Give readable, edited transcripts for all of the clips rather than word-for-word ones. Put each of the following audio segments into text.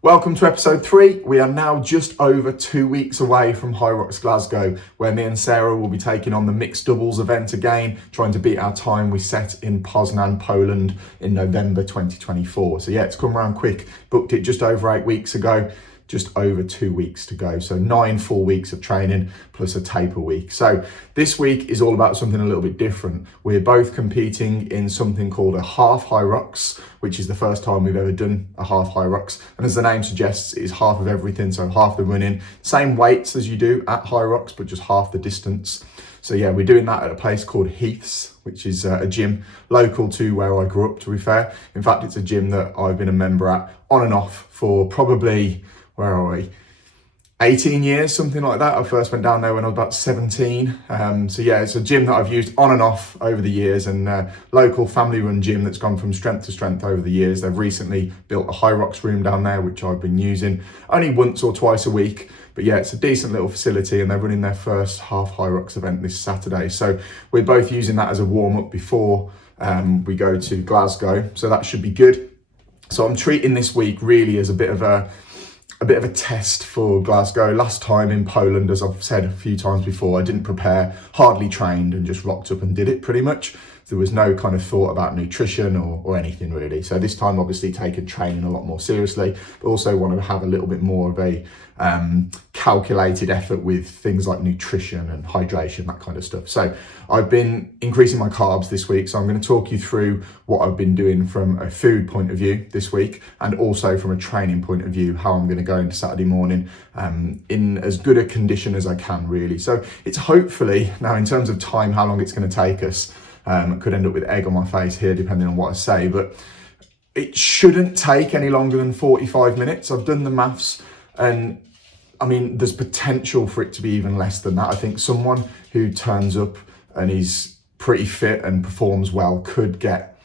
Welcome to episode 3. We are now just over 2 weeks away from Hyrox Glasgow, where me and Sarah will be taking on the mixed doubles event again, trying to beat our time we set in Poznan, Poland in November 2024. So yeah, it's come around quick. Booked it just over 8 weeks ago, just over 2 weeks to go. So 9 full weeks of training plus a taper week. So this week is all about something a little bit different. We're both competing in something called a Half Hyrox, which is the first time we've ever done a Half Hyrox. And as the name suggests, it is half of everything. So half the running, same weights as you do at Hyrox, but just half the distance. So yeah, we're doing that at a place called Heath's, which is a gym local to where I grew up, to be fair. In fact, it's a gym that I've been a member at on and off for probably, 18 years, something like that. I first went down there when I was about 17. So yeah, it's a gym that I've used on and off over the years, and local family run gym that's gone from strength to strength over the years. They've recently built a Hyrox room down there, which I've been using only once or twice a week. But yeah, it's a decent little facility, and they're running their first Half Hyrox event this Saturday. So we're both using that as a warm up before we go to Glasgow. So that should be good. So I'm treating this week really as a bit of a test for Glasgow. Last time in Poland, as I've said a few times before, I didn't prepare, hardly trained, and just rocked up and did it pretty much. There was no kind of thought about nutrition or anything really. So this time, obviously, taken training a lot more seriously, but also want to have a little bit more of a calculated effort with things like nutrition and hydration, that kind of stuff. So I've been increasing my carbs this week. So I'm going to talk you through what I've been doing from a food point of view this week, and also from a training point of view, how I'm going to go into Saturday morning in as good a condition as I can, really. So it's hopefully, now in terms of time, how long it's going to take us, could end up with egg on my face here, depending on what I say, but it shouldn't take any longer than 45 minutes. I've done the maths, and I mean, there's potential for it to be even less than that. I think someone who turns up and is pretty fit and performs well could get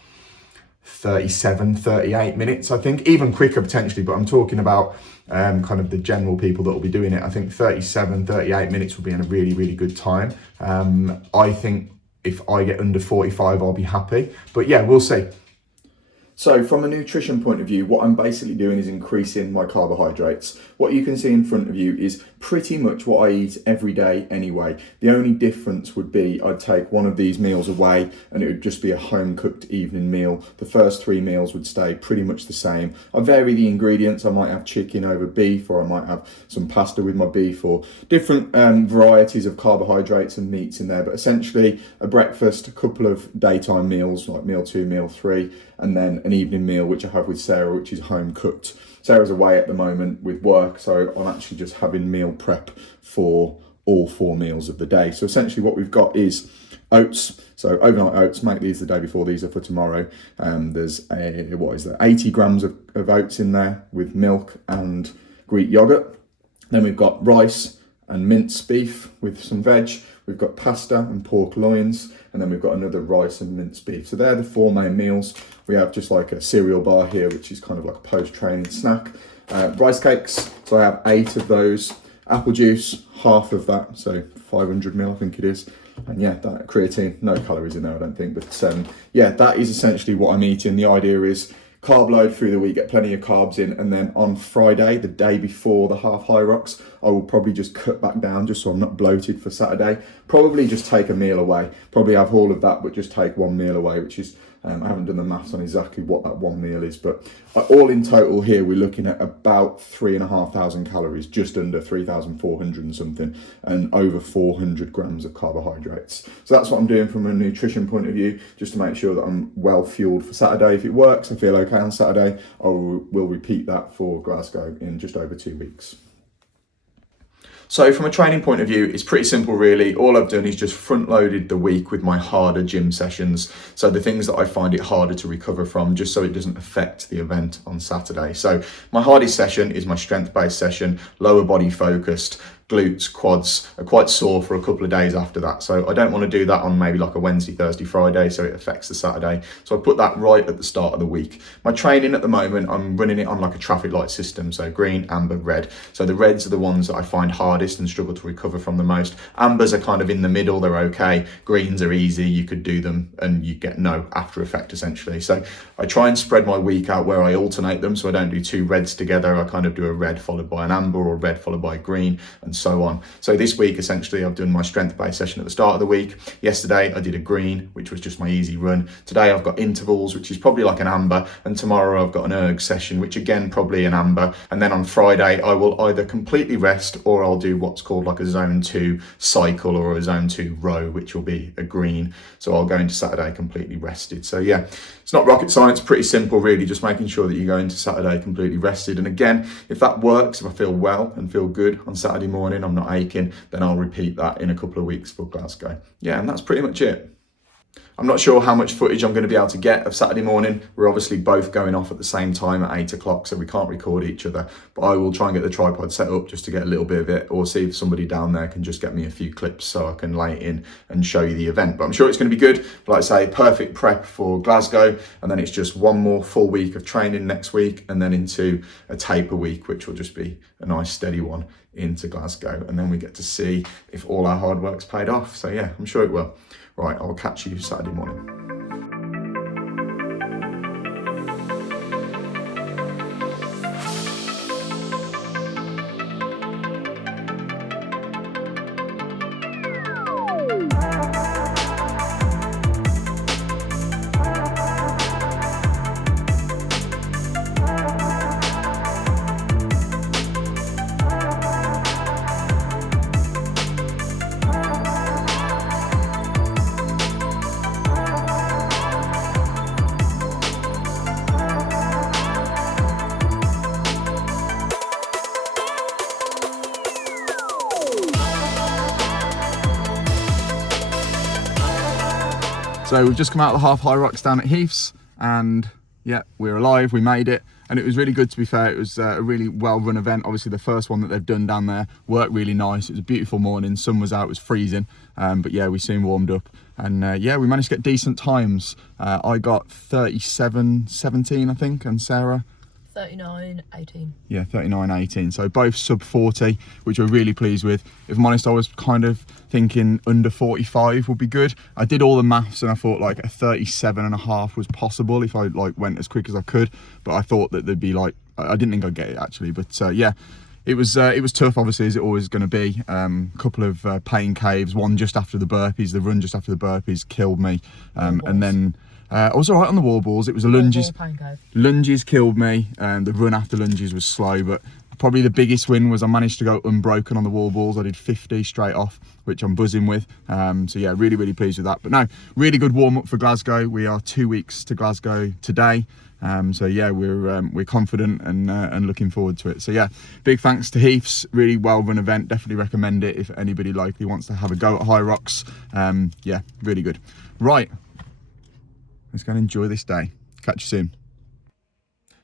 37, 38 minutes, I think, even quicker potentially, but I'm talking about kind of the general people that will be doing it. I think 37, 38 minutes will be in a really, really good time. I think if I get under 45, I'll be happy. But yeah, we'll see. So from a nutrition point of view, what I'm basically doing is increasing my carbohydrates. What you can see in front of you is pretty much what I eat every day anyway. The only difference would be I'd take one of these meals away and it would just be a home cooked evening meal. The first 3 meals would stay pretty much the same. I vary the ingredients. I might have chicken over beef, or I might have some pasta with my beef, or different varieties of carbohydrates and meats in there. But essentially a breakfast, a couple of daytime meals like meal 2, meal 3, and then an evening meal, which I have with Sarah, which is home cooked. Sarah's away at the moment with work, so I'm actually just having meal prep for all 4 meals of the day. So essentially what we've got is oats. So overnight oats, make these the day before, these are for tomorrow. There's 80 grams of oats in there with milk and Greek yogurt. Then we've got rice and minced beef with some veg. We've got pasta and pork loins, and then we've got another rice and minced beef. So they're the 4 main meals. We have just like a cereal bar here, which is kind of like a post-training snack. Rice cakes, so I have 8 of those. Apple juice, half of that, so 500 ml I think it is. And yeah, that creatine, no calories in there I don't think, but yeah, that is essentially what I'm eating. The idea is carb load through the week, get plenty of carbs in, and then on Friday, the day before the Half Hyrox, I will probably just cut back down just so I'm not bloated for Saturday. Probably just take a meal away. Probably have all of that, but just take 1 meal away, which is, I haven't done the maths on exactly what that 1 meal is, but all in total here, we're looking at about 3,500 calories, just under 3,400 and something, and over 400 grams of carbohydrates. So that's what I'm doing from a nutrition point of view, just to make sure that I'm well fueled for Saturday. If it works, I feel okay on Saturday, I will repeat that for Glasgow in just over 2 weeks. So from a training point of view, it's pretty simple really. All I've done is just front loaded the week with my harder gym sessions. So the things that I find it harder to recover from, just so it doesn't affect the event on Saturday. So my hardest session is my strength-based session, lower body focused, glutes, quads are quite sore for a couple of days after that. So I don't want to do that on maybe like a Wednesday, Thursday, Friday, so it affects the Saturday. So I put that right at the start of the week. My training at the moment, I'm running it on like a traffic light system, so green, amber, red. So the reds are the ones that I find hardest and struggle to recover from the most. Ambers are kind of in the middle, they're okay. Greens are easy, you could do them and you get no after effect essentially. So I try and spread my week out where I alternate them, so I don't do two reds together. I kind of do a red followed by an amber, or a red followed by a green, and so on. So this week essentially I've done my strength-based session at the start of the week. Yesterday I did a green, which was just my easy run. Today I've got intervals, which is probably like an amber, and tomorrow I've got an erg session, which again probably an amber. And then on Friday I will either completely rest, or I'll do what's called like a zone 2 cycle or a zone 2 row, which will be a green. So I'll go into Saturday completely rested. So yeah, it's not rocket science, pretty simple really, just making sure that you go into Saturday completely rested. And again, if that works, if I feel well and feel good on Saturday morning, I'm not aching, then I'll repeat that in a couple of weeks for Glasgow. Yeah, and that's pretty much it. I'm not sure how much footage I'm going to be able to get of Saturday morning. We're obviously both going off at the same time at 8 o'clock, so we can't record each other. But I will try and get the tripod set up just to get a little bit of it, or see if somebody down there can just get me a few clips so I can lay it in and show you the event. But I'm sure it's going to be good. But like I say, perfect prep for Glasgow. And then it's just one more full week of training next week, and then into a taper week, which will just be a nice steady one into Glasgow. And then we get to see if all our hard work's paid off. So yeah, I'm sure it will. Right, I'll catch you Saturday morning. So we've just come out of the Half Hyrox down at Heath's, and yeah, we're alive, we made it. And it was really good, to be fair. It was a really well run event. Obviously the first one that they've done down there worked really nice. It was a beautiful morning, sun was out, it was freezing. But yeah, we soon warmed up, and yeah, we managed to get decent times. I got 37.17 I think, and Sarah 39.18. Yeah, 39.18. So both sub 40, which we're really pleased with. If I'm honest, I was kind of thinking under 45 would be good. I did all the maths and I thought like a 37.5 was possible if I like went as quick as I could. But I thought that there'd be like, I didn't think I'd get it actually. But yeah, it was tough, obviously, as it always going to be. Couple of pain caves, one just after the burpees. The run just after the burpees killed me, and then I was all right on the wall balls. It was the lunges. Lunges killed me, and the run after lunges was slow. But probably the biggest win was I managed to go unbroken on the wall balls. I did 50 straight off, which I'm buzzing with. So yeah, really, really pleased with that. But no, really good warm up for Glasgow. We are 2 weeks to Glasgow today. So yeah, we're confident and looking forward to it. So yeah, big thanks to Heath's, really well run event. Definitely recommend it if anybody likely wants to have a go at Hyrox. Yeah, really good. Right, let's go and enjoy this day. Catch you soon.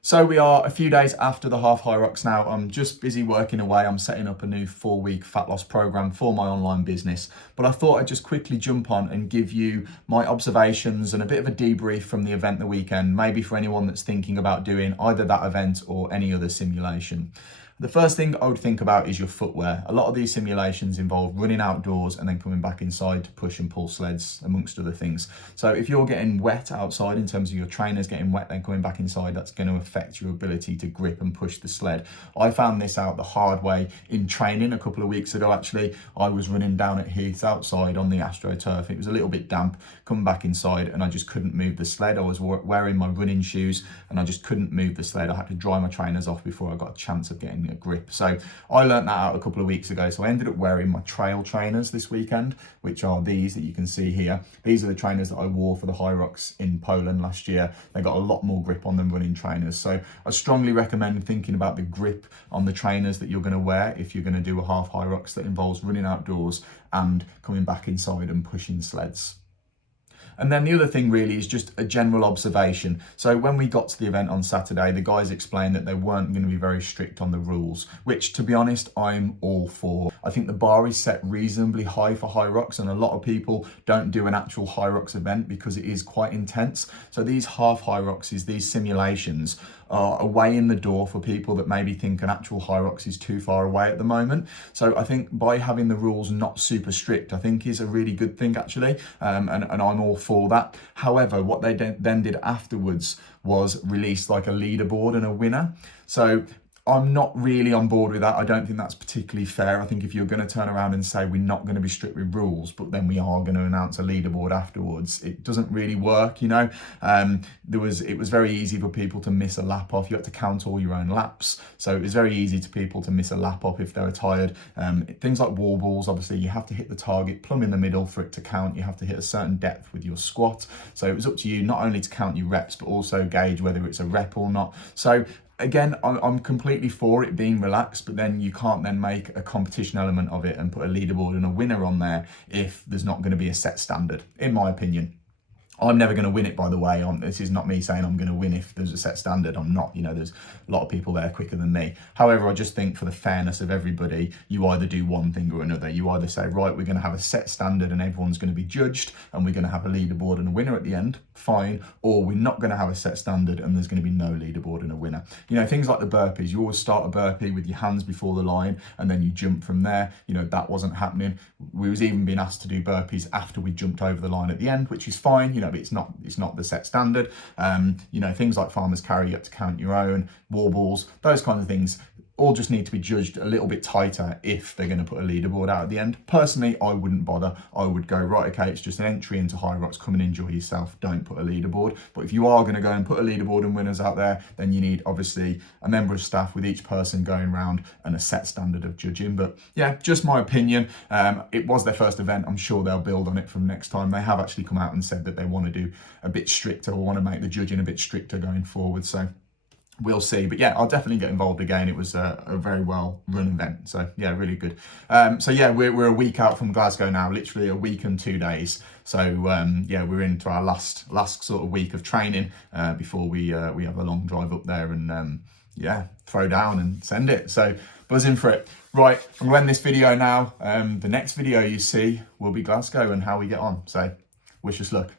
So we are a few days after the Half Hyrox now. I'm just busy working away. I'm setting up a new 4-week fat loss program for my online business. But I thought I'd just quickly jump on and give you my observations and a bit of a debrief from the event the weekend, maybe for anyone that's thinking about doing either that event or any other simulation. The first thing I would think about is your footwear. A lot of these simulations involve running outdoors and then coming back inside to push and pull sleds, amongst other things. So if you're getting wet outside in terms of your trainers getting wet, then coming back inside, that's going to affect your ability to grip and push the sled. I found this out the hard way in training a couple of weeks ago, actually. I was running down at Heath outside on the AstroTurf. It was a little bit damp, coming back inside, and I just couldn't move the sled. I was wearing my running shoes and I just couldn't move the sled. I had to dry my trainers off before I got a chance of getting a grip. So I learned that out a couple of weeks ago. So I ended up wearing my trail trainers this weekend, which are these that you can see here. These are the trainers that I wore for the Hyrox in Poland last year. They got a lot more grip on than running trainers. So I strongly recommend thinking about the grip on the trainers that you're going to wear if you're going to do a Half Hyrox that involves running outdoors and coming back inside and pushing sleds. And then the other thing really is just a general observation. So when we got to the event on Saturday, the guys explained that they weren't going to be very strict on the rules, which to be honest, I'm all for. I think the bar is set reasonably high for Hyrox, and a lot of people don't do an actual Hyrox event because it is quite intense. So these half Hyroxes, these simulations, are a way in the door for people that maybe think an actual Hyrox is too far away at the moment. So I think by having the rules not super strict, I think is a really good thing actually, and I'm all for that. However, what they then did afterwards was release like a leaderboard and a winner. So I'm not really on board with that. I don't think that's particularly fair. I think if you're going to turn around and say we're not going to be strict with rules, but then we are going to announce a leaderboard afterwards, it doesn't really work, you know. It was very easy for people to miss a lap off. You had to count all your own laps, so it was very easy to people to miss a lap off if they were tired. Things like wall balls, obviously you have to hit the target plumb in the middle for it to count. You have to hit a certain depth with your squat, so it was up to you not only to count your reps but also gauge whether it's a rep or not. So again, I'm completely for it being relaxed, but then you can't then make a competition element of it and put a leaderboard and a winner on there if there's not going to be a set standard, in my opinion. I'm never going to win it, by the way. This is not me saying I'm going to win if there's a set standard. I'm not, you know, there's a lot of people there quicker than me. However, I just think for the fairness of everybody, you either do one thing or another. You either say, right, we're going to have a set standard and everyone's going to be judged and we're going to have a leaderboard and a winner at the end, fine. Or we're not going to have a set standard and there's going to be no leaderboard and a winner. You know, things like the burpees, you always start a burpee with your hands before the line and then you jump from there. You know, that wasn't happening. We was even being asked to do burpees after we jumped over the line at the end, which is fine, you know, but it's not the set standard. You know, things like farmer's carry, you have to count your own, wall balls, those kinds of things all just need to be judged a little bit tighter if they're going to put a leaderboard out at the end. Personally, I wouldn't bother. I would go, right, okay, it's just an entry into Hyrox, come and enjoy yourself, don't put a leaderboard. But if you are going to go and put a leaderboard and winners out there, then you need obviously a member of staff with each person going around and a set standard of judging. But yeah, just my opinion. It was their first event. I'm sure they'll build on it from next time. They have actually come out and said that they want to do a bit stricter or want to make the judging a bit stricter going forward. So we'll see. But yeah, I'll definitely get involved again. It was a very well run event. So yeah, really good. So yeah, we're a week out from Glasgow now, literally a week and 2 days. So yeah, we're into our last sort of week of training before we have a long drive up there and yeah, throw down and send it. So buzzing for it. Right, I'm going to end this video now. The next video you see will be Glasgow and how we get on. So wish us luck.